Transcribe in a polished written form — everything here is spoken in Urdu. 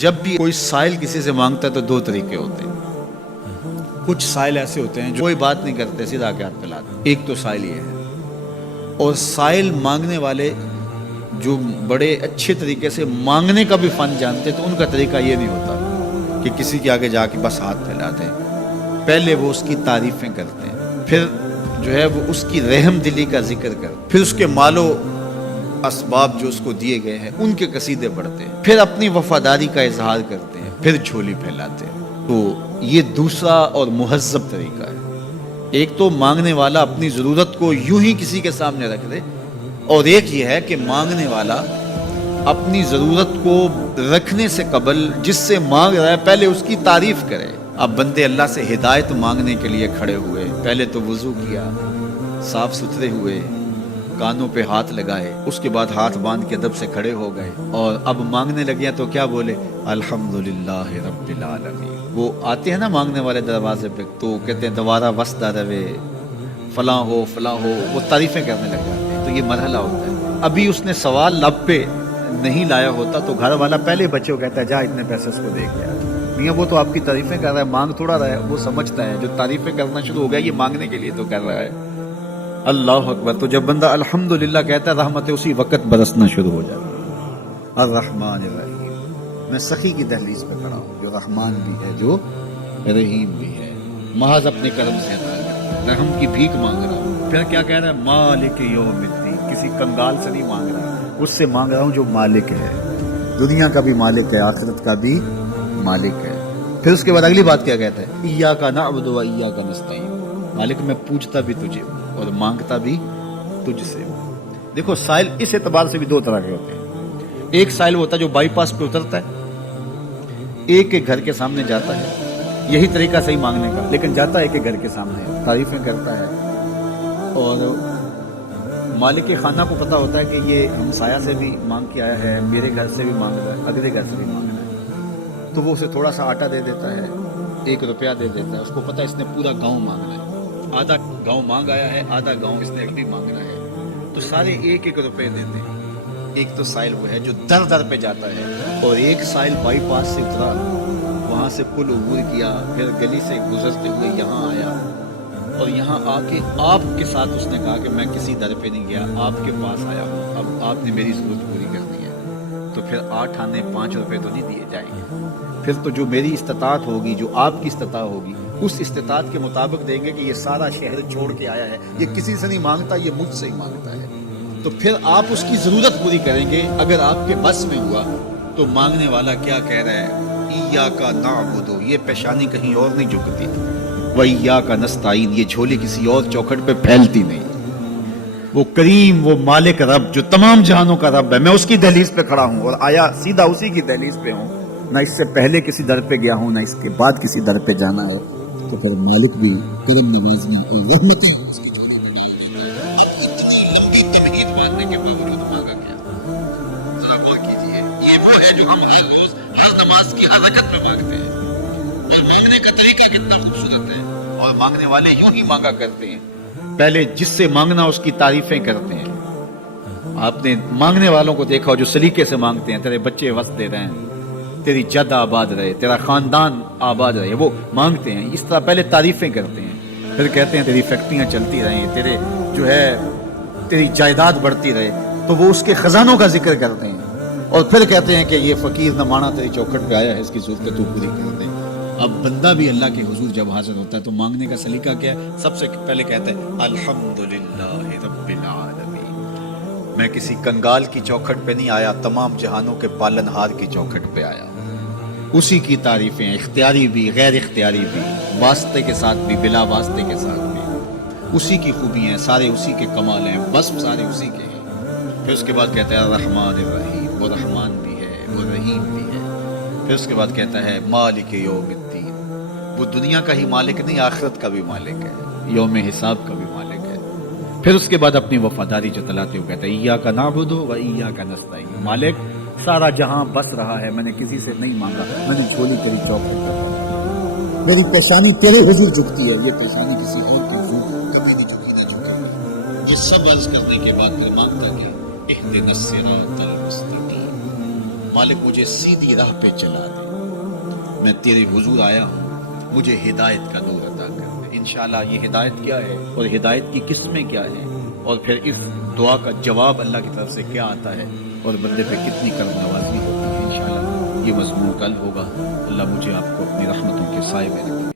جب بھی کوئی سائل کسی سے مانگتا ہے تو دو طریقے ہوتے ہیں. کچھ سائل ایسے ہوتے ہیں جو کوئی بات نہیں کرتے، سیدھا کے ہاتھ پلاتے ہیں. ایک تو سائل یہ ہے. اور سائل مانگنے والے جو بڑے اچھے طریقے سے مانگنے کا بھی فن جانتے تو ان کا طریقہ یہ نہیں ہوتا کہ کسی کے آگے جا کے بس ہاتھ پھیلاتے ہیں. پہلے وہ اس کی تعریفیں کرتے ہیں، پھر جو ہے وہ اس کی رحم دلی کا ذکر کرتے ہیں، پھر اس کے مال و اسباب جو اس کو دیے گئے ہیں ان کے قصیدے پڑھتے ہیں، پھر اپنی وفاداری کا اظہار کرتے ہیں، پھر جھولی پھیلاتے ہیں. تو یہ دوسرا اور مہذب طریقہ ہے. ایک تو مانگنے والا اپنی ضرورت کو یوں ہی کسی کے سامنے رکھ دے، اور ایک یہ ہے کہ مانگنے والا اپنی ضرورت کو رکھنے سے قبل جس سے مانگ رہا ہے پہلے اس کی تعریف کرے. اب بندے اللہ سے ہدایت مانگنے کے لیے کھڑے ہوئے، پہلے تو وضو کیا، صاف ستھرے ہوئے، کانوں پہ ہاتھ لگائے، اس کے بعد ہاتھ باندھ کے ادب سے کھڑے ہو گئے، اور اب مانگنے لگے تو کیا بولے؟ الحمدللہ رب العالمین. وہ آتے ہیں نا مانگنے والے دروازے پہ تو کہتے ہیں دوبارہ وسدہ روے، فلاں ہو فلاں ہو، وہ تعریفیں کرنے لگ جاتے ہیں. تو یہ مرحلہ ہوتا ہے. ابھی اس نے سوال لب پہ نہیں لایا ہوتا تو گھر والا پہلے بچے کو کہتا ہے جا اتنے پیسے اس کو دے گیا. میاں وہ تو آپ کی تعریفیں کر رہا ہے، مانگ تھوڑا رہا ہے. وہ سمجھتا ہے جو تعریفیں کرنا شروع ہو گیا یہ مانگنے کے لیے تو کر رہا ہے. اللہ اکبر. تو جب بندہ الحمدللہ کہتا ہے رحمتیں اسی وقت برسنا شروع ہو جاتی ہے. الرحمن الرحیم. میں سخی کی دہلیز پہ کھڑا ہوں جو رحمان بھی ہے جو رحیم بھی ہے. محض اپنے کرم سے عطا کر، رحم کی بھیک مانگ رہا ہوں. پھر کیا کہہ رہا ہے؟ مالک یوم الدین. کسی کنگال سے نہیں مانگ رہا، اس سے مانگ رہا ہوں جو مالک ہے، دنیا کا بھی مالک ہے، آخرت کا بھی مالک ہے. پھر اس کے بعد اگلی بات کیا کہتا ہے؟ ایاک نعبد و ایاک نستعین. مالک میں پوچھتا بھی تجھے اور مانگتا بھی تجھ سے. دیکھو سائل اس اعتبار سے بھی دو طرح کے ہوتے ہیں. ایک سائل ہوتا ہے جو بائی پاس پہ اترتا ہے، ایک ایک گھر کے سامنے جاتا ہے، یہی طریقہ صحیح مانگنے کا، لیکن جاتا ہے ایک ایک گھر کے سامنے، تعریفیں کرتا ہے، اور مالک خانہ کو پتہ ہوتا ہے کہ یہ ہمسایہ سے بھی مانگ کے آیا ہے، میرے گھر سے بھی مانگ رہا ہے، اگلے گھر سے بھی مانگ رہا ہے. تو وہ اسے تھوڑا سا آٹا دے دیتا ہے، 1 روپیہ دے دیتا ہے. اس کو پتہ ہے اس نے پورا گاؤں مانگنا ہے، آدھا گاؤں مانگ آیا ہے، آدھا گاؤں اس نے ابھی مانگنا ہے. تو سارے 1 روپے دیتے ہیں. ایک تو سائل وہ ہے جو در در پہ جاتا ہے، اور ایک سائل بائی پاس سے اترا، وہاں سے پل عبور کیا، پھر گلی سے گزرتے ہوئے یہاں آیا، اور یہاں آ کے آپ کے ساتھ اس نے کہا کہ میں کسی در پہ نہیں گیا، آپ کے پاس آیا ہوں، اب آپ نے میری ضرورت پوری کرنی ہے. تو پھر 8 آنے 5 روپے تو نہیں دیے جائیں گے. پھر تو جو میری استطاعت ہوگی، جو آپ کی استطاعت ہوگی، اس استطاعت کے مطابق دیں گے کہ یہ سارا شہر چھوڑ کے آیا ہے، یہ کسی سے نہیں مانگتا، یہ مجھ سے ہی مانگتا ہے. تو پھر آپ اس کی ضرورت پوری کریں گے. اگر آپ کے بس میں ہوا تو مانگنے والا کیا کہہ رہا ہے؟ ایاک نعبد. یہ پیشانی کہیں اور نہیں جھکتی، وایاک نستعین. یہ جھولی کسی اور چوکھٹ پہ پھیلتی نہیں. وہ کریم، وہ مالک رب جو تمام جہانوں کا رب ہے، میں اس کی دہلیز پہ کھڑا ہوں اور آیا سیدھا اسی کی دہلیز پہ ہوں. نہ اس سے پہلے کسی در پہ گیا ہوں، نہ اس کے بعد کسی در پہ جانا ہے. تو پھر مالک بھی کرم نوازی اور رحمتی ماننے کے باوجود مانگا کیا؟ ذرا غور کیجیے. یہ وہ ہے جو ہم ہر روز ہر نماز کی ہر رکعت میں مانگتے ہیں، اور مانگنے کا طریقہ کتنا خوبصورت ہے. اور مانگنے والے یوں ہی مانگا کرتے ہیں. پہلے جس سے مانگنا اس کی تعریفیں کرتے ہیں. آپ نے مانگنے والوں کو دیکھا جو سلیقے سے مانگتے ہیں، تیرے بچے وقت دے رہے ہیں، تیری جد آباد رہے، تیرا خاندان آباد رہے، وہ مانگتے ہیں. اس طرح پہلے تعریفیں کرتے ہیں، پھر کہتے ہیں تیری فیکٹریاں چلتی رہیں، تیرے جو ہے تیری جائیداد بڑھتی رہے. تو وہ اس کے خزانوں کا ذکر کرتے ہیں، اور پھر کہتے ہیں کہ یہ فقیر نہ مانا تیری چوکھٹ پہ آیا ہے، اس کی ضرورت تو پوری کر دے. اب بندہ بھی اللہ کے حضور جب حاضر ہوتا ہے تو مانگنے کا سلیقہ کیا ہے؟ سب سے پہلے کہتا ہے الحمدللہ رب العالمین. میں کسی کنگال کی چوکھٹ پہ نہیں آیا، تمام جہانوں کے پالن ہار کی چوکھٹ پہ آیا. اسی کی تعریفیں اختیاری بھی غیر اختیاری بھی، واسطے کے ساتھ بھی بلا واسطے کے ساتھ بھی. اسی کی خوبی ہیں، سارے اسی کے کمال ہیں، بس سارے اسی کے ہیں. پھر اس کے بعد کہتا ہے الرحمن الرحیم. وہ رحمان بھی ہے، وہ رحیم بھی ہے. پھر اس کے بعد کہتا ہے مالک یوم الدین. وہ دنیا کا ہی مالک نہیں، آخرت کا بھی مالک ہے، یوم حساب کا بھی مالک ہے. پھر اس کے بعد اپنی وفاداری جتلاتے ہوئے کہتا ہے ایاک نعبد و ایاک نستعین. مالک سارا جہاں بس رہا ہے، میں نے کسی سے نہیں مانگا، میں نے جھولی تیری چوکھٹ پر، میری پیشانی تیرے حضور جھکتی ہے، یہ پیشانی کسی اور کے حضور کبھی نہیں جھکی نہ جھکے. یہ سب عرض کرنے کے بعد پھر مانگتا کہ اہدنا الصراط المستقیم. مالک مجھے سیدھی راہ پہ چلا دے، میں تیرے حضور آیا ہوں، مجھے ہدایت کا نور عطا کر دے۔ انشاءاللہ یہ ہدایت کیا ہے اور ہدایت کی قسمیں کیا ہیں، اور پھر اس دعا کا جواب اللہ کی طرف سے کیا آتا ہے، اور بندے پہ کتنی کرم نوازی ہوتی ہے، انشاءاللہ یہ مضمون کل ہوگا۔ اللہ مجھے آپ کو اپنی رحمتوں کے سائے میں رکھے۔